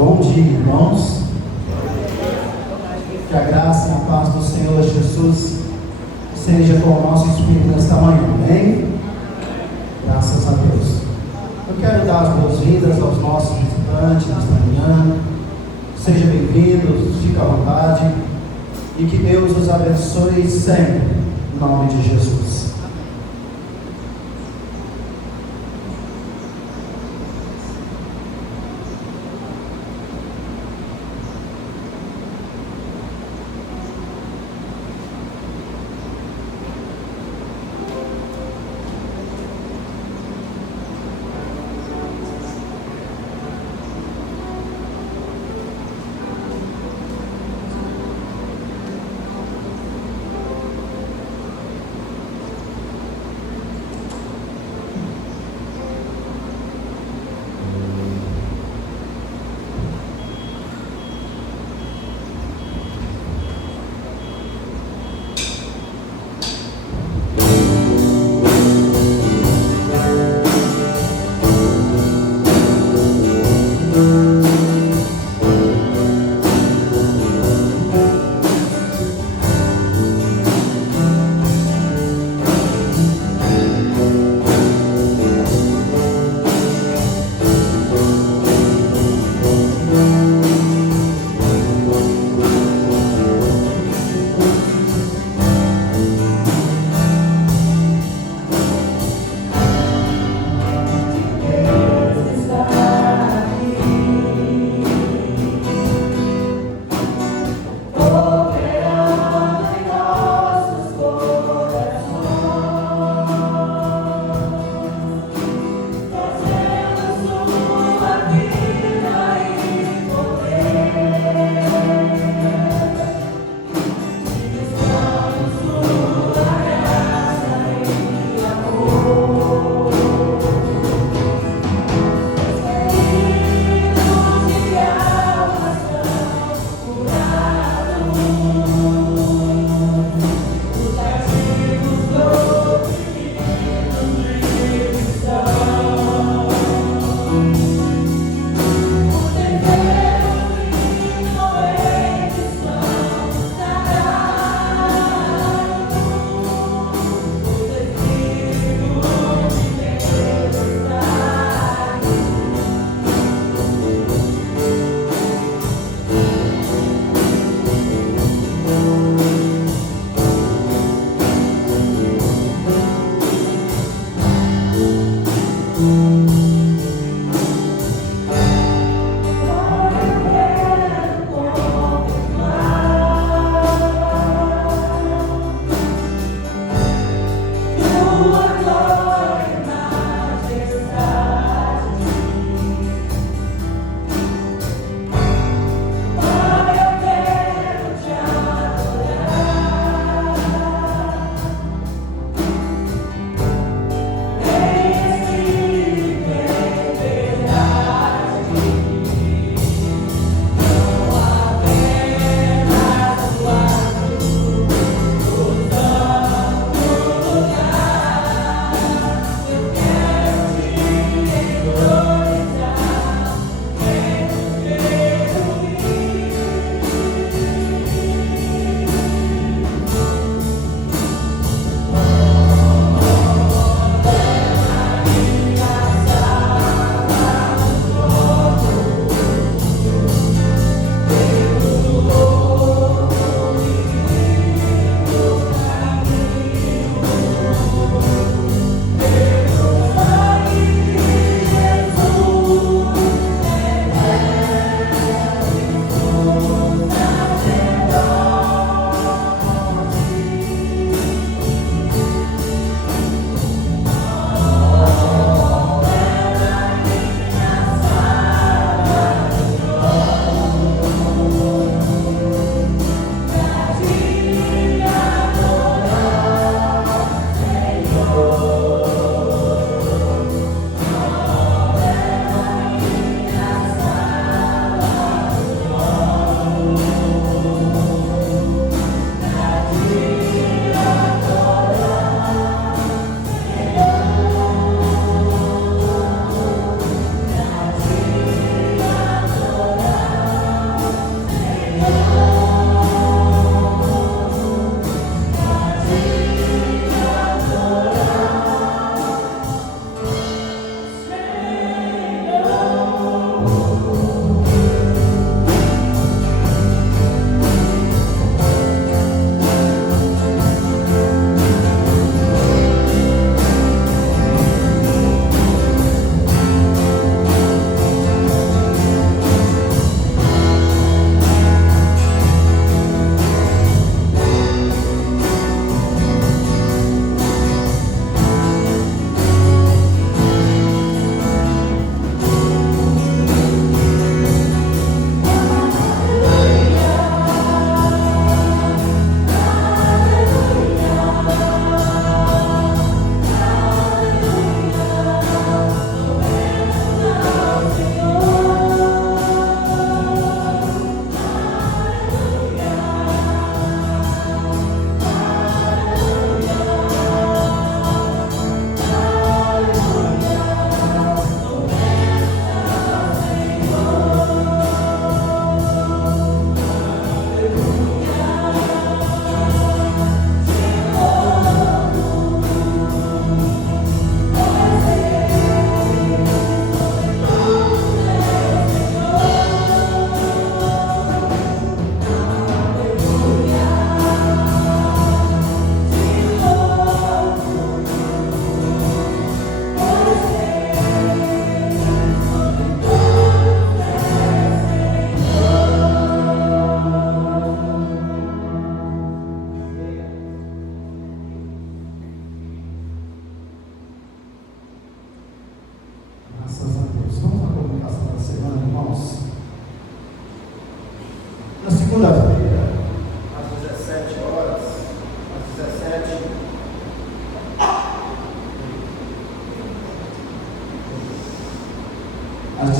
Bom dia, irmãos. Que a graça e a paz do Senhor Jesus seja com o nosso espírito nesta manhã, amém? Graças a Deus. Eu quero dar as boas-vindas aos nossos visitantes nesta manhã. Sejam bem-vindos, fique à vontade. E que Deus os abençoe sempre, em nome de Jesus.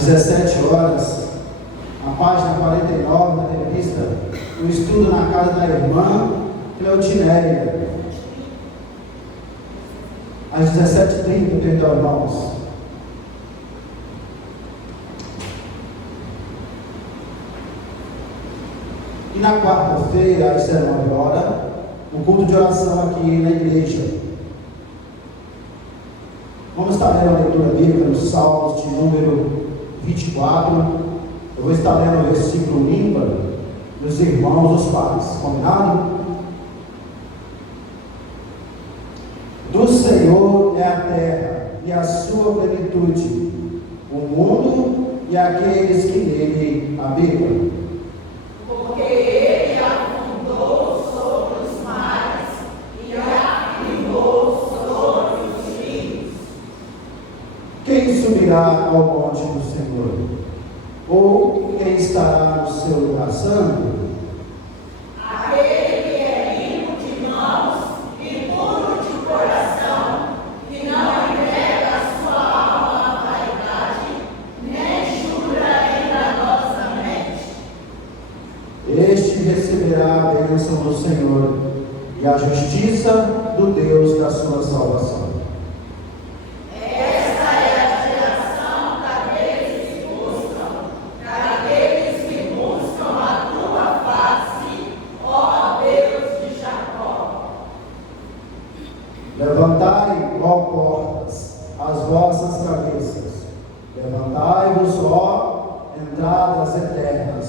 17 horas, na página 49 da revista, um estudo na casa da irmã Cleutinéria. Às 17h30, perdão, irmãos. E na quarta-feira, às 19 horas, um culto de oração aqui na igreja. Vamos estar lendo a leitura bíblica nos Salmos de número 24. Eu vou estar lendo o versículo ímpar dos irmãos, dos pais. Combinado? Do Senhor é a terra e a sua plenitude, o mundo e aqueles que nele habitam. Porque ele afundou sobre os mares e afirmou sobre os rios. Quem subirá ao monte do Senhor? Ou quem estará no seu lugar santo? Aquele que é limpo de mãos e puro de coração, que não entrega a sua alma à vaidade, nem jura enganosamente. Este receberá a bênção do Senhor e a justiça do Deus da sua salvação. Esta é a geração daqueles que buscam a tua face, ó Deus de Jacó. Levantai, ó portas, as vossas cabeças. Levantai-vos, ó entradas eternas,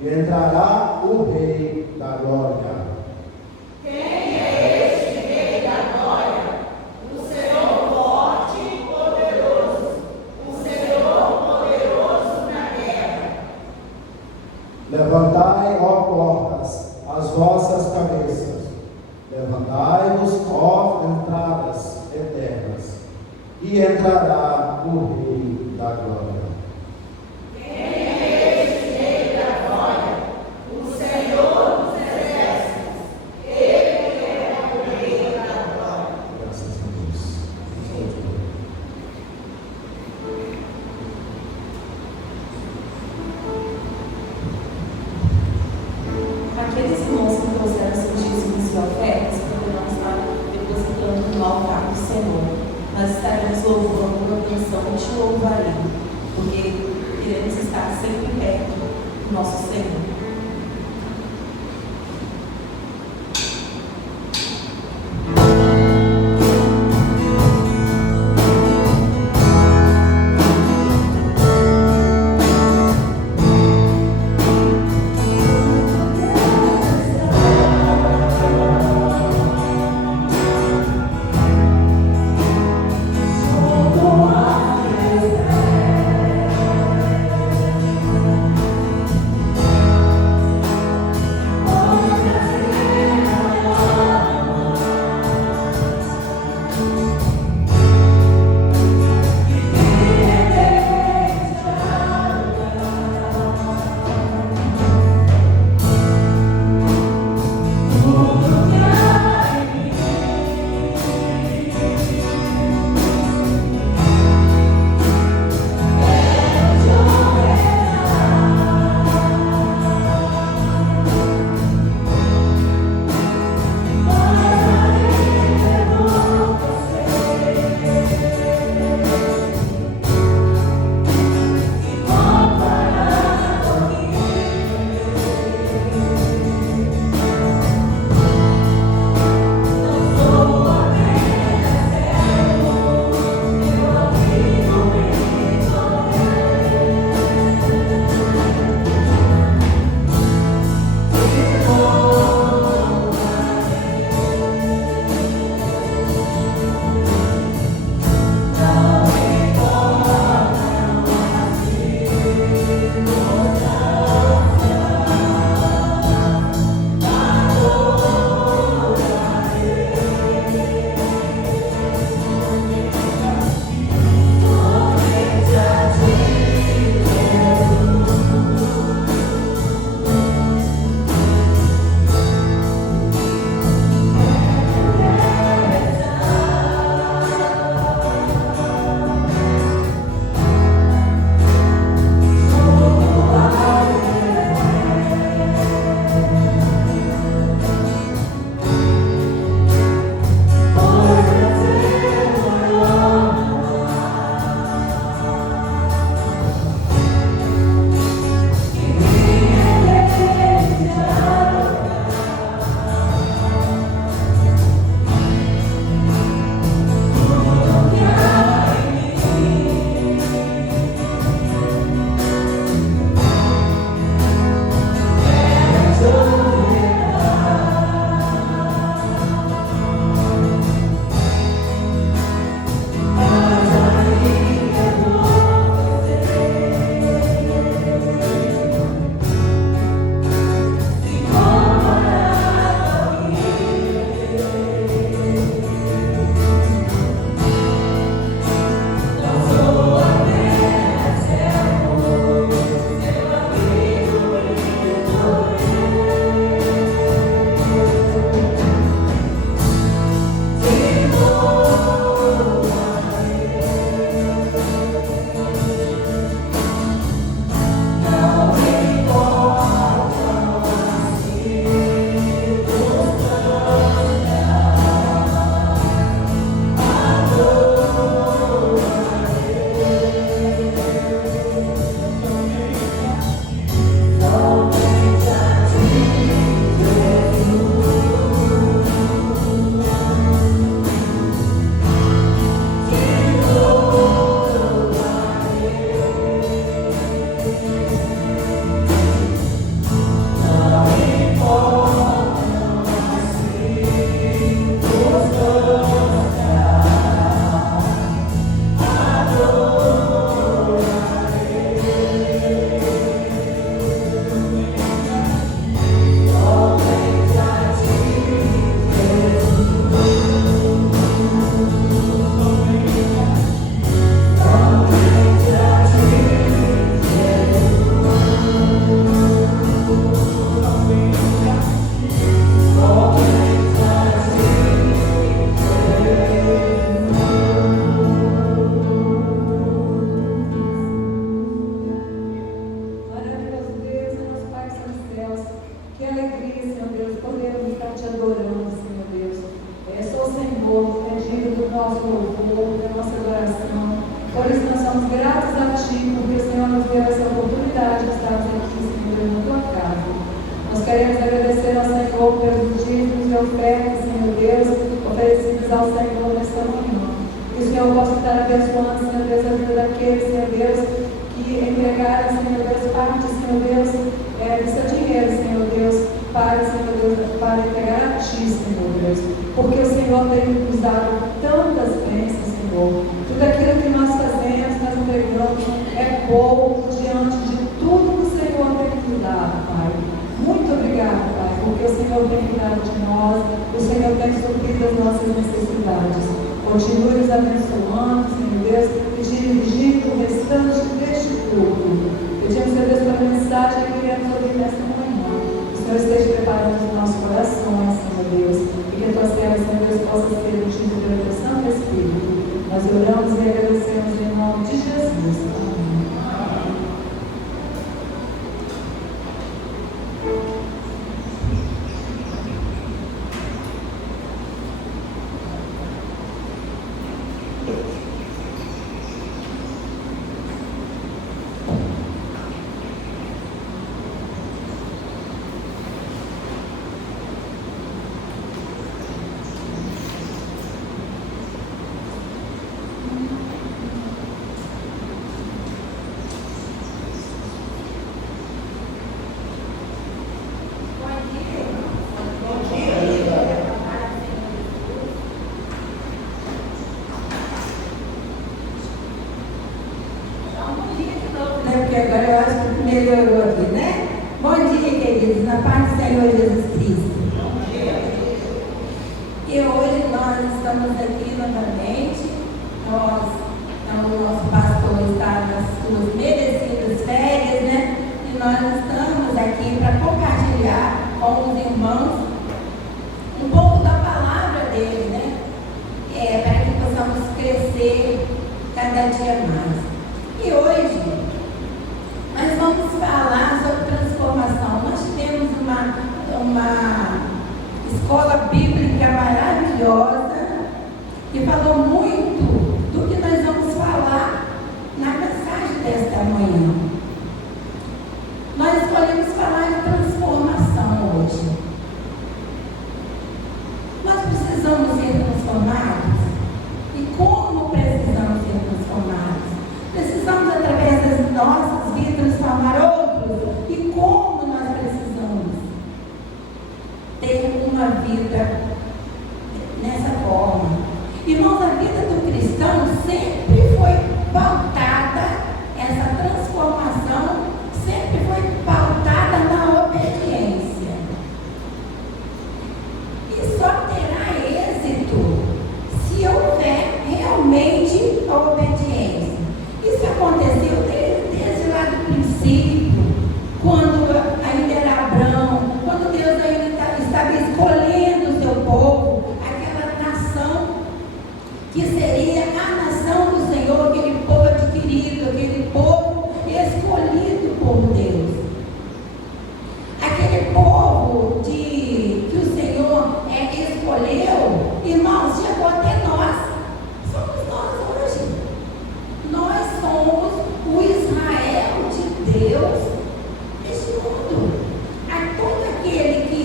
e entrará o Rei da Glória. Quem é este Rei da Glória? O Senhor forte e poderoso, o Senhor poderoso na guerra. Levantai, ó portas, as vossas cabeças. Levantai-vos, ó entradas eternas, e entrará o Rei da Glória. Quem é este Rei da Glória? O Senhor dos Exércitos. Ele é o Rei da Glória. Graças a Deus. Aqueles irmãos que trouxeram seus dízimos e ofertas poderão estar depositando no altar do Senhor. Nós estaremos louvando uma canção de louvaria, porque queremos estar sempre perto do nosso Senhor. Quem queremos agradecer ao Senhor pelos dízimos e ofertas, Senhor Deus, oferecidos ao Senhor nesta manhã. Que o Senhor possa estar abençoando, Senhor Deus, a vida daqueles, Senhor Deus, que entregaram, Senhor Deus, parte, Senhor Deus, do seu dinheiro, Senhor Deus, Senhor Deus, para entregar a Ti, Senhor Deus. Porque o Senhor tem nos dado tantas bênçãos, Senhor. Tudo aquilo que nós fazemos, nós entregamos, é pouco diante de tudo que o Senhor tem nos dado, Pai. Muito obrigado, Pai, porque o Senhor tem cuidado de nós, o Senhor tem suprido as nossas necessidades. Continue nos abençoando, Senhor Deus, e dirigindo o restante deste culto. Pedimos, Senhor Deus, pela mensagem que queremos ouvir nesta manhã. O Senhor esteja preparando os nossos corações, Senhor Deus, e que a tua serva, Senhor Deus, possa ser ungido pelo teu Santo Espírito. Nós oramos e agradecemos em nome de Jesus. Amém. Porque agora eu acho que melhorou aqui, né? Bom dia, queridos, na paz do Senhor Jesus Cristo. E hoje nós estamos aqui novamente. O nosso pastor está nas suas merecidas férias, né? E nós estamos aqui para compartilhar com os irmãos um pouco da palavra dele, né? Para que possamos crescer cada dia mais. E hoje nós vamos falar sobre transformação. Nós tivemos uma escola bíblica maravilhosa que falou muito do que nós vamos falar na mensagem desta manhã. Nós escolhemos falar de transformação hoje. Nós precisamos ser transformados. E como precisamos ser transformados? Precisamos, através das nossas vidas, transformar outros. E como nós precisamos ter uma vida nessa forma? Irmãos, a vida do cristão sempre foi pautada, essa transformação sempre foi pautada na obediência. E só terá êxito se houver realmente a obediência. Isso aconteceu desde lá do princípio, quando ainda era Abraão, quando Deus ainda estava escolhendo o seu povo, aquela nação que seria a nação do Senhor, aquele povo adquirido, aquele povo escolhido por Deus. Aquele povo que o Senhor escolheu, irmãos, chegou até nós. Somos nós hoje. Nós somos o Israel de Deus neste mundo. A todo aquele que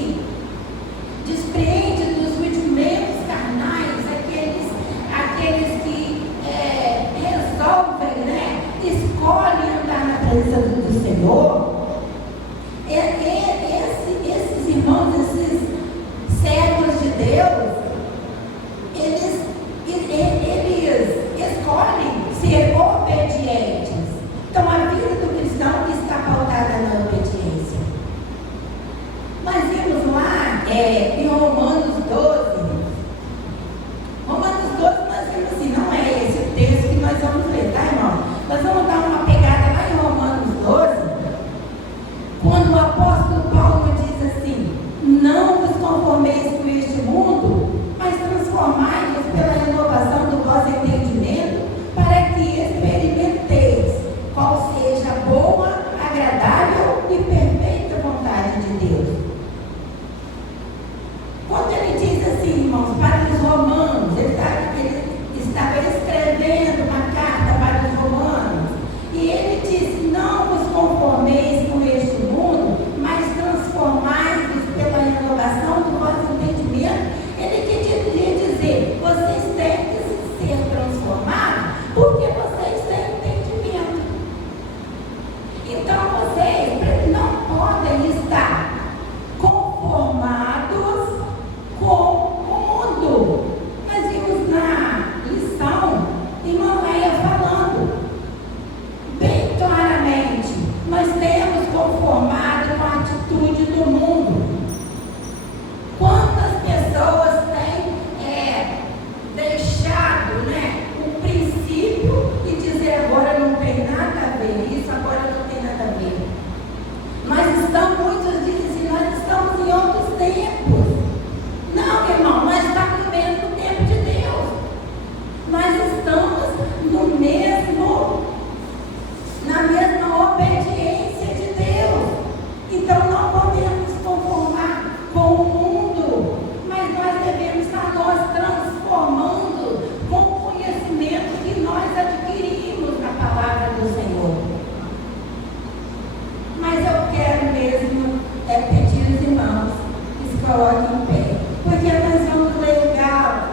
despreende dos rudimentos carnais, aqueles que resolvem, né, escolhem andar na presença do Senhor, esses irmãos, esses servos de Deus, eles escolhem ser obedientes. Então a vida do cristão está pautada na obediência. Nós vimos lá em Romanos 12. Romanos 12 nós vimos assim, não é esse o texto que nós vamos ler, tá, irmão? Nós vamos dar uma pegada lá em Romanos 12, quando o apóstolo Paulo diz assim: não vos conformeis com este mundo, mas transformai-vos pela renovação do vosso entendimento, para que experimenteis qual seja a boa, agradável e perfeita vontade de Deus. Quando ele diz assim, irmãos, para os romanos, ele estava escrevendo uma carta para os romanos, e ele diz: não vos conformeis com este mundo, mas coloque em pé, porque nós vamos ler Gálatas.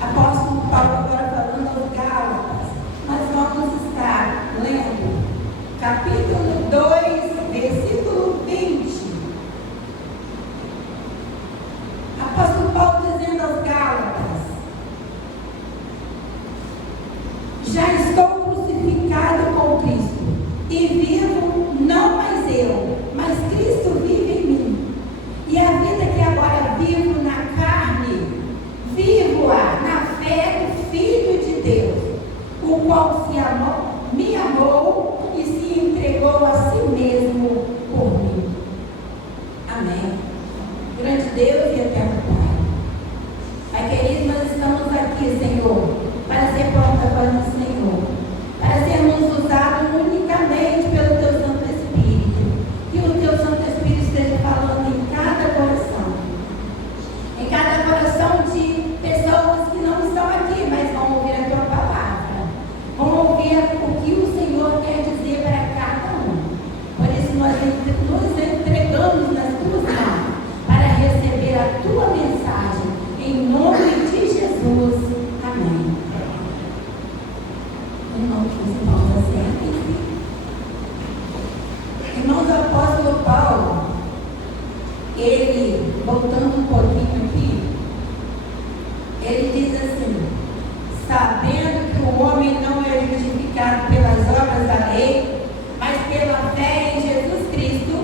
Apóstolo Paulo agora falando aos Gálatas. Nós vamos estar lendo capítulo 2, versículo 20. Apóstolo Paulo dizendo aos Gálatas: já estou crucificado com Cristo, e vivo não mais eu, mas Cristo vive em mim. E a vida que agora vivo na carne, vivo-a na fé do Filho de Deus, o qual me amou e se entregou a si mesmo por mim. Amém. Grande Deus e eterno Pai. Pai querido, nós estamos aqui, Senhor, para ser porta-voz do Senhor, para sermos usados unicamente pelo Teu Santo Espírito. Que o Teu Santo Espírito esteja falando em cada coração de pessoas que não estão aqui, mas vão ouvir a Tua palavra, vão ouvir o que o Senhor quer dizer para cada um. Por isso nós nos entregamos nas Tuas mãos para receber a Tua mensagem, em nome de Jesus. Amém. Irmãos, o apóstolo Paulo, ele, voltando um pouquinho aqui, ele diz assim: sabendo que o homem não é justificado pelas obras da lei, mas pela fé em Jesus Cristo,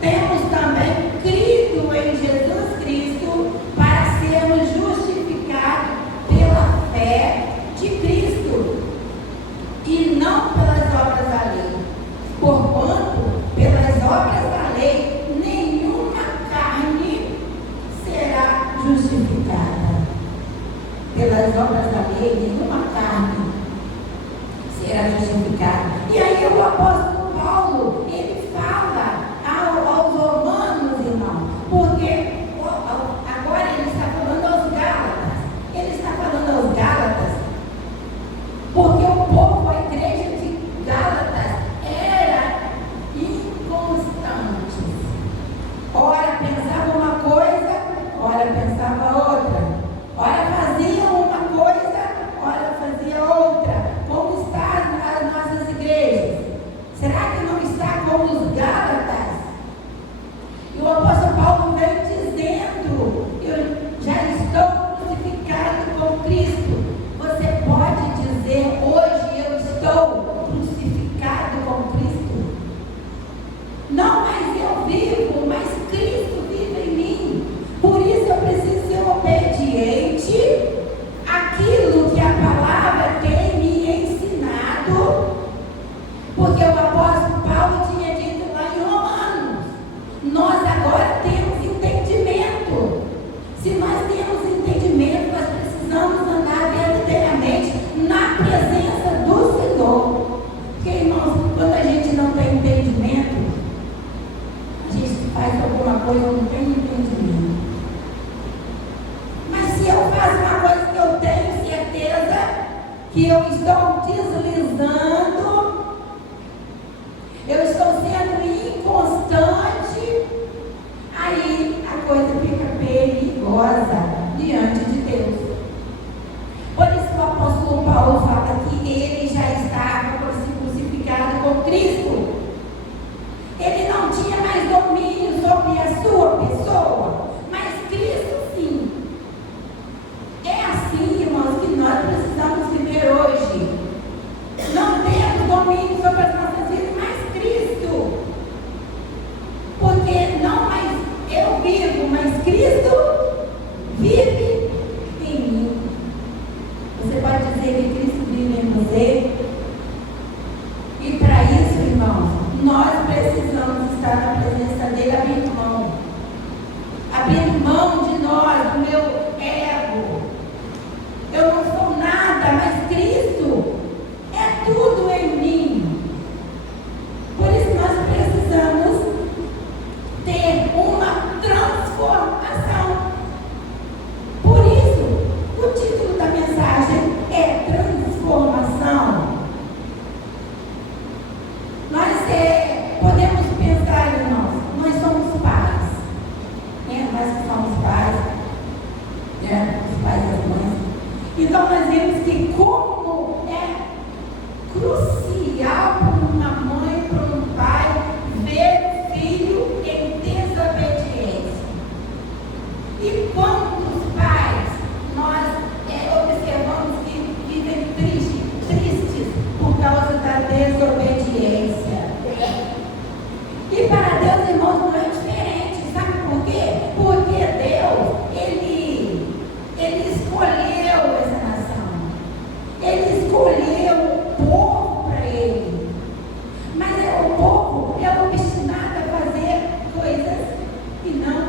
temos também crido em Jesus Cristo para sermos justificados pela fé de Cristo, e não pelas obras da lei. Porquanto, pelas obras da lei, nenhuma carne será justificada. Pelas obras da lei, nenhuma carne será justificada. E aí o apóstolo Paulo, ele fala aos romanos, irmão, porque agora ele está falando aos Gálatas. Ele está falando aos Gálatas porque o povo, a igreja de Gálatas, era inconstante. Ora pensava uma coisa, ora pensava outra. Ora fazia uma coisa, ora fazia outra. Como está nas nossas igrejas? Será que não está como os Gálatas? E o apóstolo Paulo vem dizendo: eu já estou crucificado com Cristo. Você pode dizer hoje: eu estou crucificado com Cristo? Não mais eu vivo, mas Cristo vive em mim. Por isso eu preciso ser obediente àquilo que a palavra tem me ensinado. Porque o apóstolo Paulo tinha dito lá em Romanos: nós agora temos entendimento. Se nós temos entendimento, nós precisamos andar verdadeiramente na presença do Senhor. Porque, irmãos, quando a gente não tem entendimento, a gente faz alguma coisa e não tem entendimento. Mas se eu faço uma coisa que eu tenho certeza que eu estou deslizando, eu estou sendo inconstante, aí a coisa fica perigosa diante de Deus. Por isso o apóstolo Paulo fala que ele já estava crucificado com Cristo. Ele não tinha mais domínio sobre a sua pessoa, mas Cristo sim. É assim, irmãos, que nós precisamos viver hoje. Não temos domínio sobre as nossas vidas, mas Cristo. Porque não mais eu vivo, mas Cristo vimos que como é crucial para uma mãe, para um pai, ver o filho em desobediência. E quantos pais nós observamos que vivem tristes por causa da desobediência? E para Deus, irmãos, não é diferente. Sabe por quê? Porque Deus, Ele escolheu essa nação. Ele escolheu o povo para Ele. Mas o povo é obstinado a fazer coisas que não,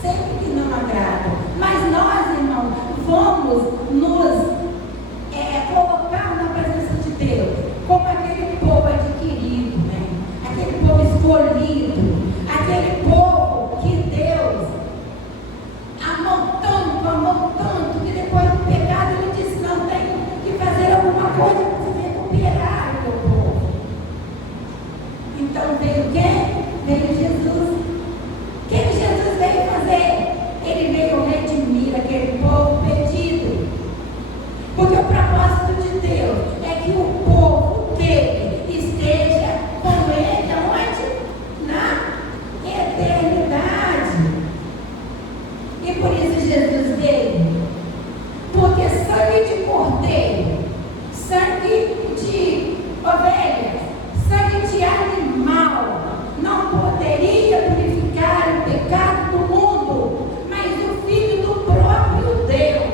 sempre que não agradam. Mas nós, irmãos, vamos nos colocar na presença de Deus como aquele povo adquirido, né? Aquele povo escolhido, aquele povo que Deus amou tanto, que depois do pecado Ele disse: não, tenho que fazer alguma coisa para recuperar o meu povo. Então veio quem? Veio Jesus. O que Jesus veio fazer? Ele veio redimir aquele povo perdido. Porque o propósito de Deus é que o povo dele esteja com Ele aonde? Na eternidade. E por isso Jesus veio. Porque sangue de cordeiro, sangue de ovelhas, sangue de animal não poderia purificar o pecado do mundo, mas o Filho do próprio Deus,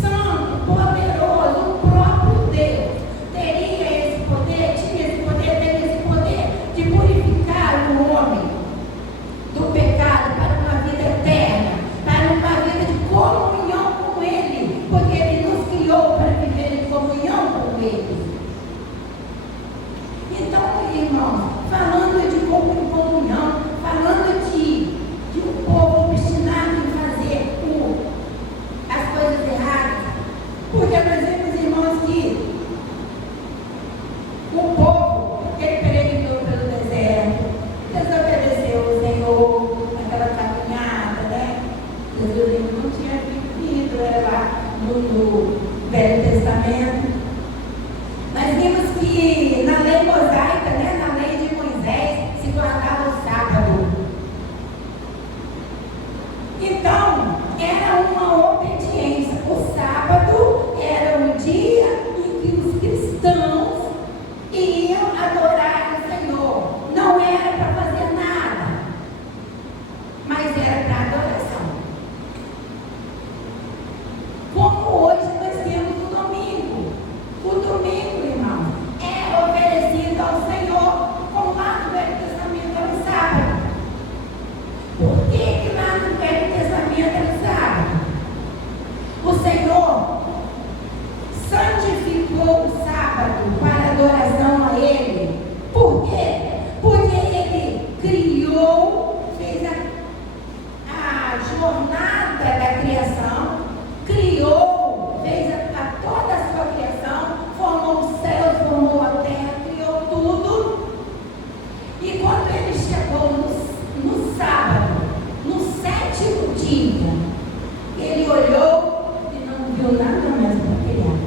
santo, poderoso, o próprio Deus, teria esse poder, tinha esse poder, tem esse poder de purificar o homem do pecado para uma vida eterna, para uma vida de comunhão com Ele, porque Ele nos criou para viver em comunhão com Ele. Então, irmãos, falando de comunhão, falando de um povo obstinado em fazer as coisas erradas, porque nós vemos, irmãos, que o povo, ele peregrinou pelo deserto, desobedeceu o Senhor, aquela caminhada, né? Jesus não tinha vivido, era lá no Velho Testamento. Nós vimos que na lei mosaica, né, na lei de Moisés, se guardava o sábado. Então, era uma obediência. O sábado era o dia em que os cristãos iam adorar o Senhor. Não era para fazer nada, mas era para adoração. Como hoje nós temos o domingo. O domingo, irmão, é oferecido ao Senhor, como lá no Velho Testamento era o sábado. Por que lá no Velho Testamento era o sábado? O Senhor santificou o sábado para adoração a Ele. Por quê? Porque Ele criou, fez a jornada da criação, criou, fez toda a sua criação, formou os céus, formou a terra, criou tudo. E quando Ele chegou no sábado, no sétimo dia, Ele olhou e não viu nada mais para criar,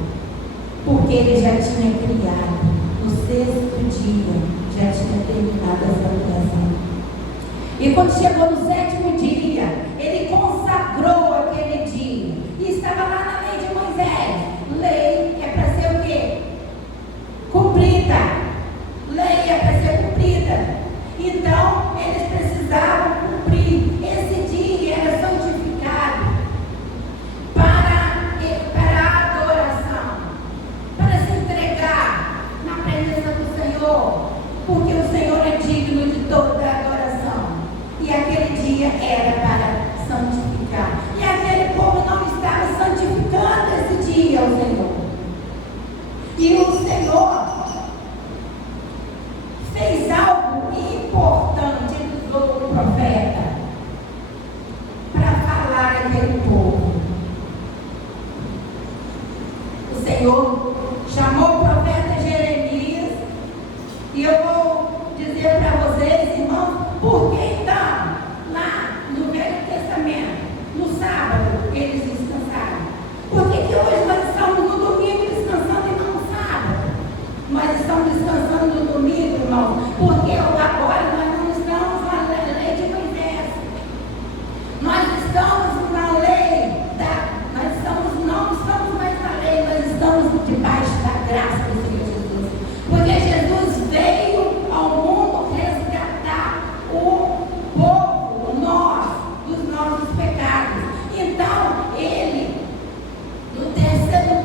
porque Ele já tinha criado. No sexto dia já tinha terminado a sua criação. E quando chegou no sétimo dia, Ele consagrou aquele dia. E estava lá na lei de Moisés. Lei é para ser o quê? Cumprida. Lei é para ser cumprida. Então, eles precisavam cumprir. Esse dia era santificado para a adoração, para se entregar na presença do Senhor, porque o Senhor é digno de toda a adoração. E aquele dia era para santificar. E aquele povo não estava santificando esse dia ao Senhor. E o Senhor fez algo importante. Ele usou o profeta para falar àquele povo. O Senhor chamou o profeta Jeremias. E eu vou dizer para vocês, irmãos, por que então, lá no Velho Testamento, no sábado, eles descansaram? Por que hoje nós irmãos, porque agora nós não estamos na lei de Moisés. Nós estamos na lei não estamos mais na lei, nós estamos debaixo da graça do Senhor Jesus. Porque Jesus veio ao mundo resgatar o povo, nós, dos nossos pecados. Então, ele, no terceiro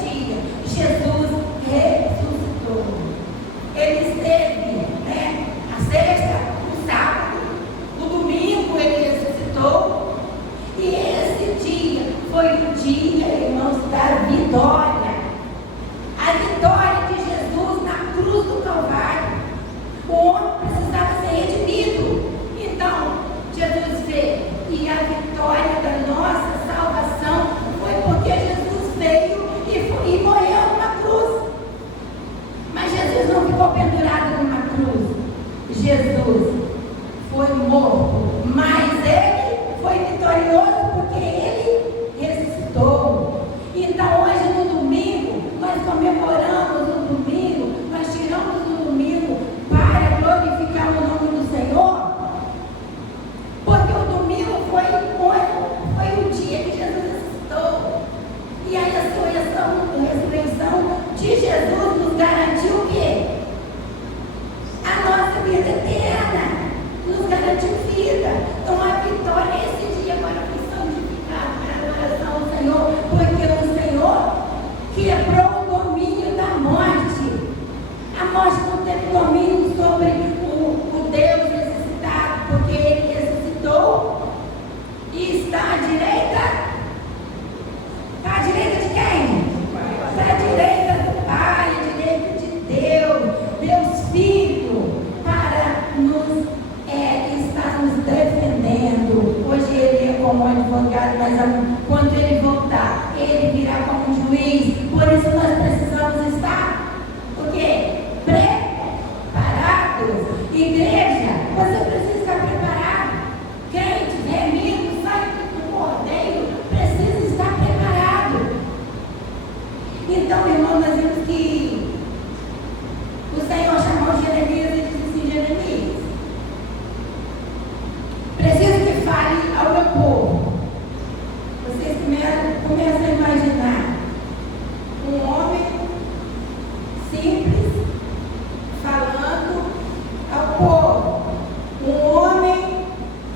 dia, Jesus ressuscitou. Ele esteve, a sexta, no sábado, no domingo ele ressuscitou. E esse dia foi o dia, irmãos, da vitória. A vitória de Jesus na cruz do Calvário. O homem precisava ser redimido. Então, Jesus veio. E a vitória da nossa salvação foi porque Jesus veio e morreu na cruz. Mas Jesus não ficou pendurado numa cruz. Jesus foi morto. Mas ele foi vitorioso porque ele ressuscitou. Então hoje no domingo, nós comemoramos o domingo, nós tiramos o domingo para glorificar o nome do Senhor, porque o domingo foi o dia que Jesus ressuscitou. E a ressurreição de Jesus nos garantiu o quê? A nossa vida eterna. Nos garantiu vida. Então a vitória esse dia agora foi santificado para a adoração ao Senhor, porque o Senhor quebrou o domínio da morte. A morte não teve domínio sobre o Deus ressuscitado, porque ele ressuscitou e está à direita. Está à direita de quem? Está à direita do Pai, à direita de Deus Filho, para nos está nos defendendo. Hoje ele é como advogado, mas quando ele voltar, ele virá como juiz. Por isso nós precisamos estar o quê? Preparados. Igreja, você precisa estar preparado. Crente, remido, sangue do Cordeiro, precisa estar preparado. Então, irmão, nós vimos que o Senhor chamou Jeremias e disse assim: Jeremias, preciso que fale ao meu povo. Vocês começam a imaginar um homem simples falando ao povo. Um homem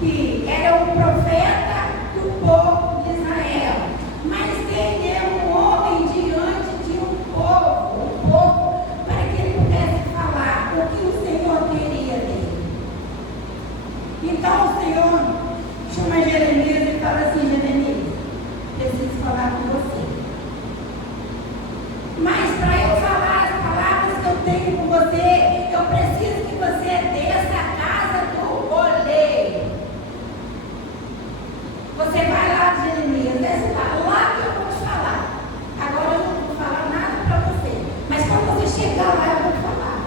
que era um profeta do povo de Israel. Mas quem é um homem diante de um povo para que ele pudesse falar o que o Senhor queria dele? Então o Senhor chama Jeremias e fala assim: Jeremias, preciso falar com você. Mas para eu falar as palavras que eu tenho com você, eu preciso que você desça a casa do oleiro. Você vai lá, Jeremias, desce lá que eu vou te falar. Agora eu não vou falar nada para você, mas quando você chegar lá eu vou falar.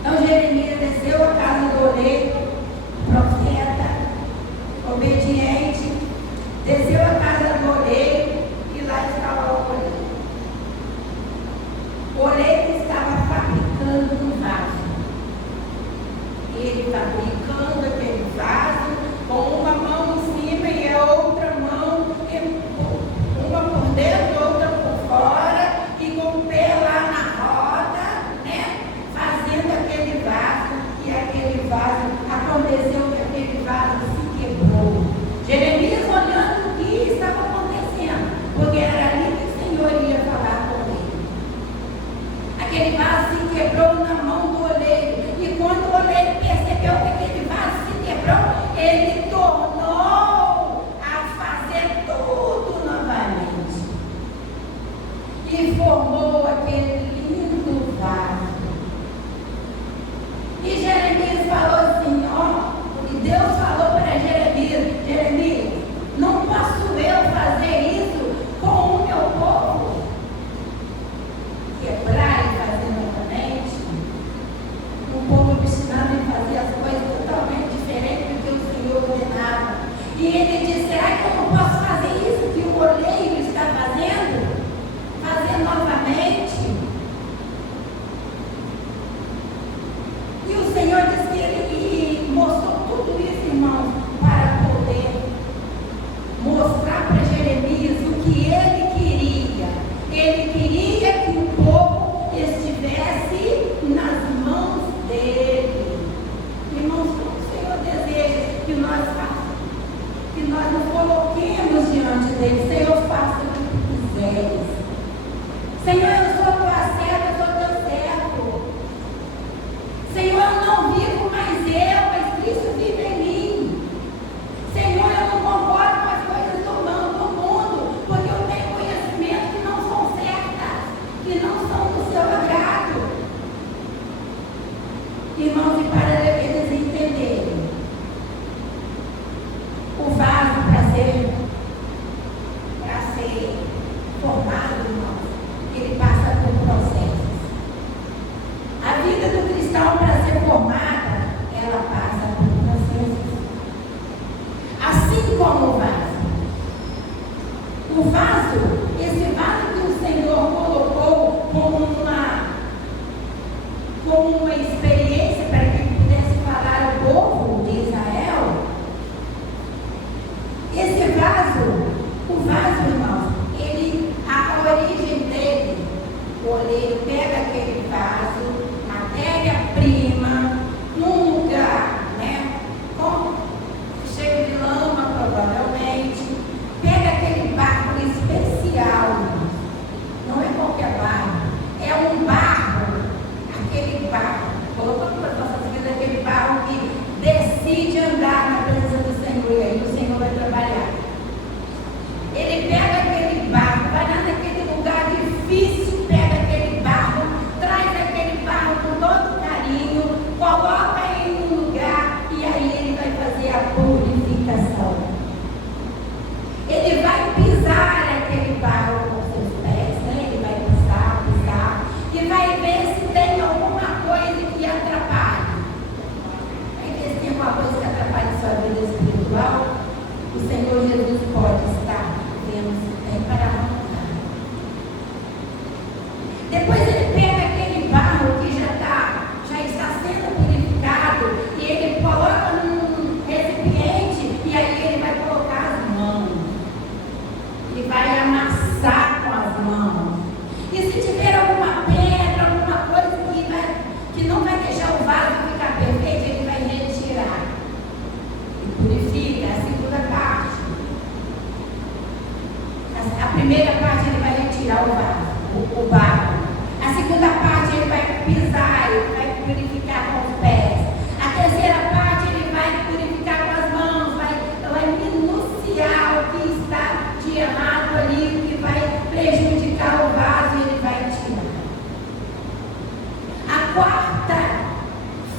Então Jeremias desceu a casa do oleiro, profeta, obediente, desceu a casa do oleiro e lá estava o oleiro. O oleiro estava fabricando um vaso. Ele fabricando aquele vaso com uma mão em cima e a outra mão, uma por dentro, outra por fora, e com o pé lá na roda, fazendo aquele vaso. E aquele vaso, aconteceu que aquele vaso se quebrou. Jeremias olhando o que estava acontecendo, porque era ali que o Senhor ia falar com ele. Aquele vaso se quebrou na mão do oleiro, e quando o oleiro percebeu que aquele vaso se quebrou, ele tornou a fazer tudo novamente e formou aquele lindo vaso. E Jeremias falou assim, e Deus falou para Jeremias: Jeremias, não posso eu fazer isso com o meu povo? Quebrar e fazer novamente? Um povo obstinado em fazer as coisas totalmente diferentes do que o Senhor ordenava. E ele disse: será que eu não posso fazer isso que o oleiro está fazendo? Fazer novamente? não são do seu agrado. Irmãos, e para eles entenderem, o vaso para ser formado, irmãos, ele passa por processos. A vida do cristão, para ser formada, ela passa por processos. Assim como o vaso. O vaso, esse vaso que o Senhor colocou como uma experiência para que pudesse falar ao povo de Israel, esse vaso, o vaso, irmãos, a origem dele, o oleiro pega aquele vaso, matéria-prima, num lugar, né, cheio de lama, provavelmente, pega aquele barro especial, não é qualquer barro, é um barro, aquele barro, colocando para nossas vidas aquele barro que decide andar na presença do Senhor, e aí o Senhor vai trabalhar. Ele pega aquele barro, vai lá naquele lugar difícil, pega aquele barro, traz aquele barro com todo carinho, coloca ele no lugar e aí ele vai fazer a purificação. Ele vai pisar aquele barro com seus pés, né? Ele vai pisar, e vai ver se tem alguma coisa que atrapalhe. Vai ver se tem alguma coisa que atrapalhe sua vida espiritual. O Senhor Jesus pode estar vendo se tem para arrancar. Depois ele pega aquele barro que já está sendo purificado e ele coloca num recipiente e aí ele vai colocar as mãos. Ele vai amassar com as mãos. E se tiver alguma pedra, alguma coisa que não vai deixar o vaso ficar perfeito, ele vai retirar. E purifica a segunda parte. A primeira parte ele vai retirar o vaso, o barro. A segunda parte ele vai pisar, ele vai purificar com os pés. A terceira parte ele vai purificar com as mãos, vai minuciar o que está de errado ali, o que vai prejudicar o vaso e ele vai tirar. A quarta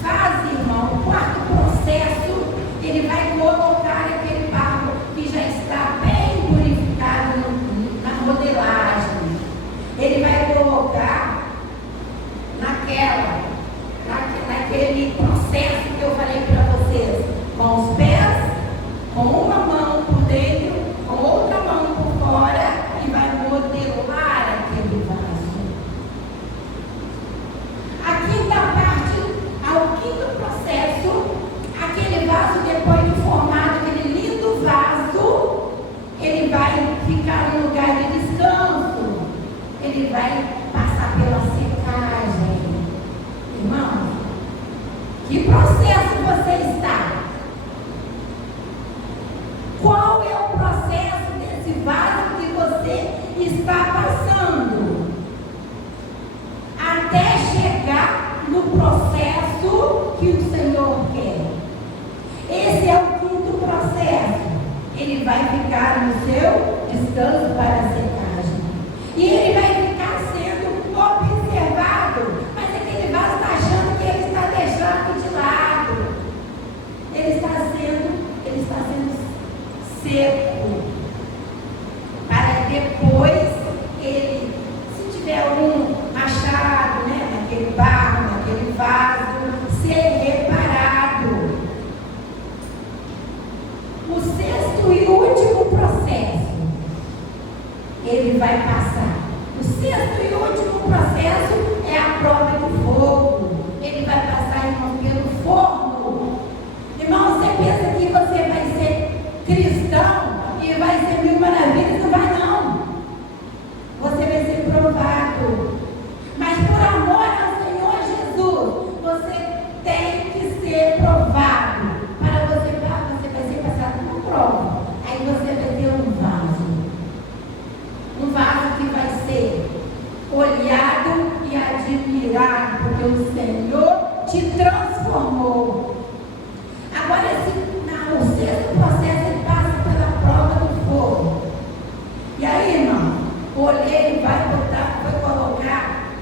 fase, irmão, o quarto processo, ele vai colocar aquele barro que já está bem purificado na modelagem. Ele vai colocar naquele processo que eu falei para vocês, com os pés, com uma mão por dentro, com outra mão por fora, e vai modelar aquele vaso. A quinta parte, ao quinto processo, aquele vaso, depois de formado, aquele lindo vaso, ele vai ficar no lugar de descanso. Ele vai passar pela secagem. Irmão, que processo você está? Qual é o processo desse vaso que você está passando? Até chegar no processo que o Senhor quer. Esse é o quinto processo. Ele vai ficar no seu descanso para a secagem. E ele vai ficar sendo observado. Mas aquele vaso está achando que ele está deixando de lado. Ele está sendo seco. Para depois ele, se tiver algum machado, né, naquele barro, naquele vaso, ser reparado. O sexto e último processo, ele vai passar. O sexto e último processo é a prova do fogo. Ele vai passar, irmão, pelo forno. Irmão, você pensa que você vai ser cristão e vai ser mil maravilhas? Não vai, não. Você vai ser provado. Mas por amor ao Senhor Jesus, você tem que ser provado. Para você vai ser passado por prova. Aí você vai ter um vaso. Um vaso que vai ser olhado e admirado, porque o Senhor te transformou. Agora, o sexto processo, ele passa pela prova do fogo. E aí, irmão, o olheiro vai colocar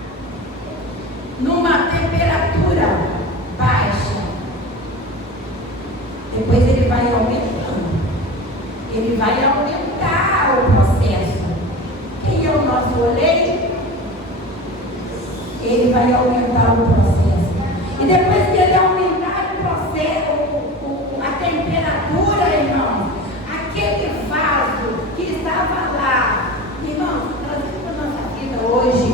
ele vai aumentar o processo. E depois que ele aumentar o processo, a temperatura, irmão, aquele vaso que estava lá, irmão, nós vemos a nossa vida hoje,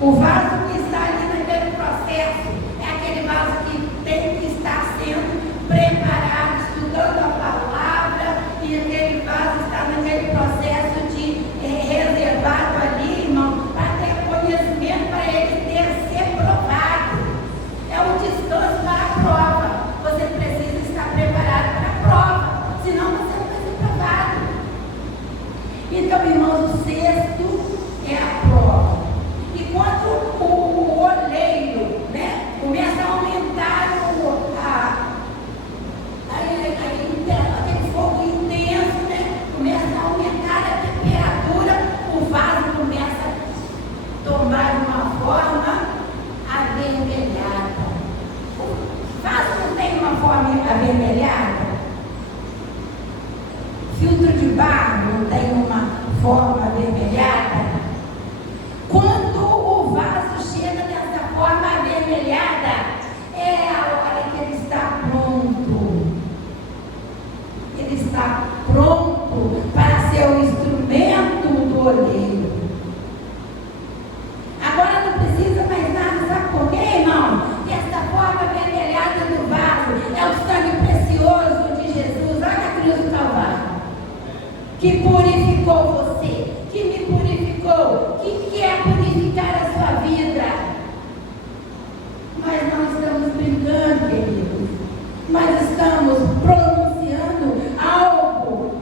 o vaso que está ali naquele processo é aquele vaso que tem que estar sendo preparado, estudando a palavra, e aquele vaso está naquele processo de reservado ali, irmão, para ter conhecimento, para ele ser provado. É o descanso para a prova. Você precisa estar preparado para a prova, senão você não vai ser provado. Então, irmãos, o sexto é a prova. E quando o oleiro, né, começa a aumentar aquele fogo intenso, né, começa a aumentar a temperatura, o vaso começa a tomar uma forma avermelhada. O vaso não tem uma forma avermelhada? Filtro de barro não tem uma forma avermelhada? Quando o vaso chega dessa forma avermelhada, é a hora que ele está pronto. Ele está pronto para ser o instrumento do oleiro. Agora não precisa mais nada, sabe por quê, irmão? Essa forma avermelhada do vaso é o sangue precioso de Jesus lá na cruz do Calvário, que purificou você, que me purificou, que quer purificar a sua vida. Mas não estamos brincando, queridos. Mas estamos pronunciando algo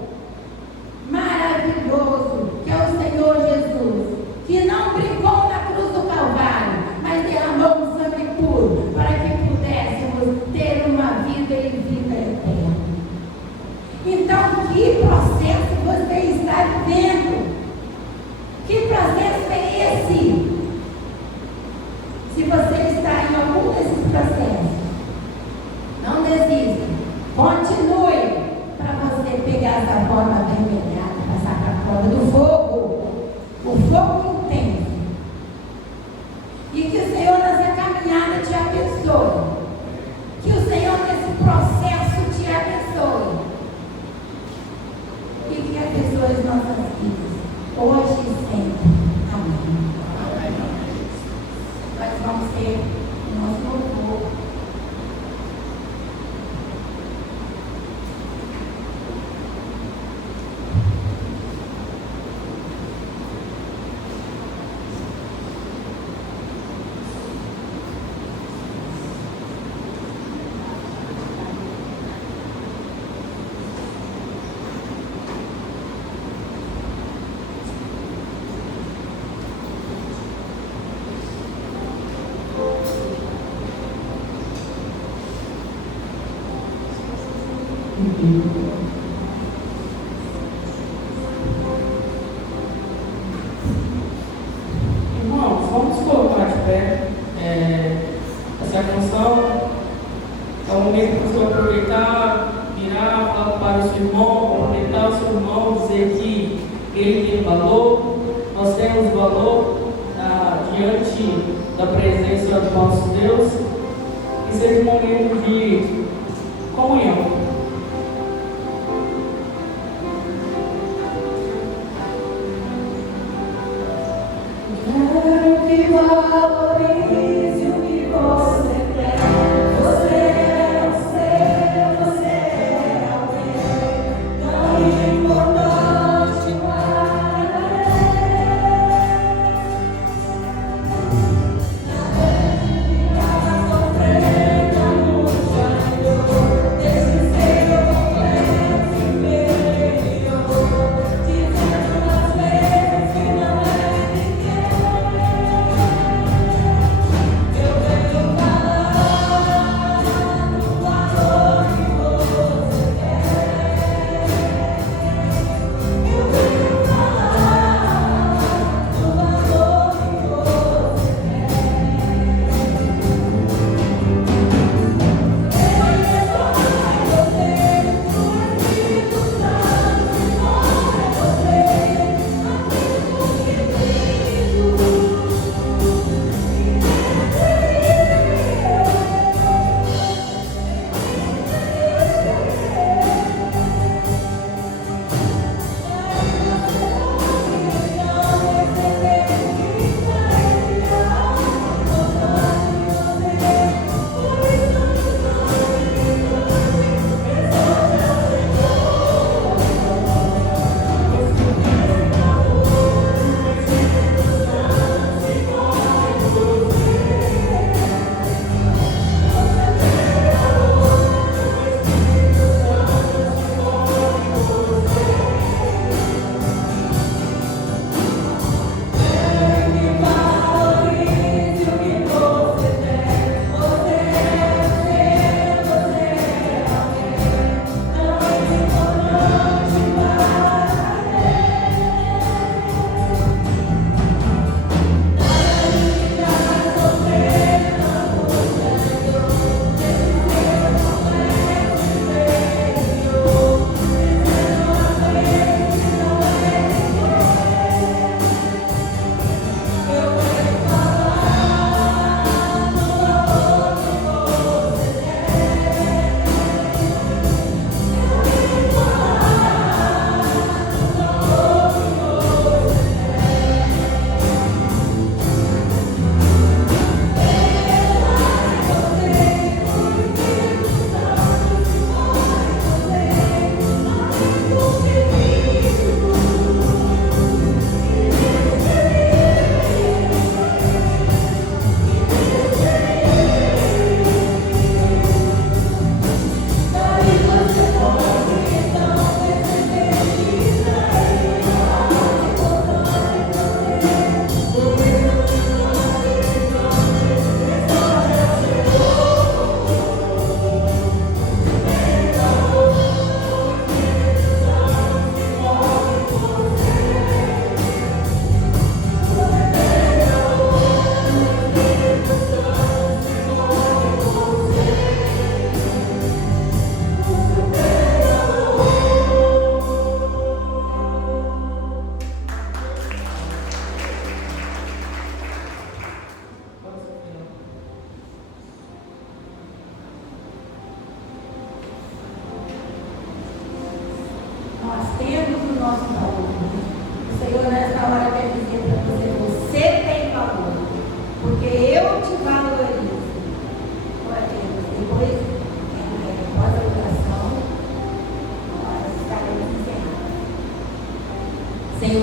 maravilhoso, que é o Senhor Jesus, que não brincou na cruz do Calvário, mas derramou um sangue puro para que pudéssemos ter uma vida e vida eterna. Então, que processo você está vivendo? Que processo é esse? Se você está em algum desses processos, não desista. Continue para você pegar essa forma avermelhada, passar para a prova do fogo. O fogo intenso. E que o Senhor nessa caminhada te abençoe. Que o Senhor nesse processo te abençoe. E que abençoe as nossas vidas, hoje e sempre. Amém. Nós vamos ter o nosso louvor. Irmãos, vamos colocar de pé. Essa canção é o momento para você aproveitar, virar, falar para o seu irmão, cumprimentar o seu irmão, dizer que ele tem valor, nós temos valor diante da presença do nosso Deus, e seja um momento de comunhão. Quero que valorize o que você tem. Você é o seu, você é alguém tão importante para ele. Na sofrência muito maior, esse seu complexo inferior, dizendo às vezes que não é ninguém.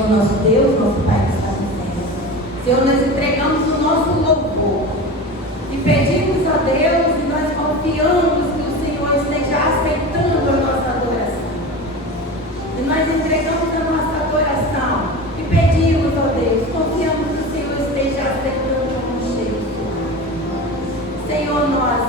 Senhor nosso Deus, nosso Pai que está no céu. Senhor, nós entregamos o nosso louvor e pedimos a Deus e nós confiamos que o Senhor esteja aceitando a nossa adoração. E nós entregamos a nossa adoração e pedimos a Deus, confiamos que o Senhor esteja aceitando como cheiro. Senhor, nós